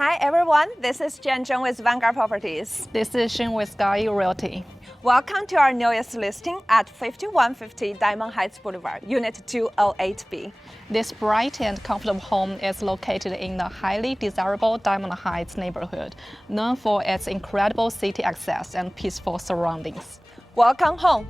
Hi everyone, this is Jen Zheng with Vanguard Properties. This is Xin with Sky Realty. Welcome to our newest listing at 5150 Diamond Heights Boulevard, Unit 208B. This bright and comfortable home is located in the highly desirable Diamond Heights neighborhood, known for its incredible city access and peaceful surroundings. Welcome home!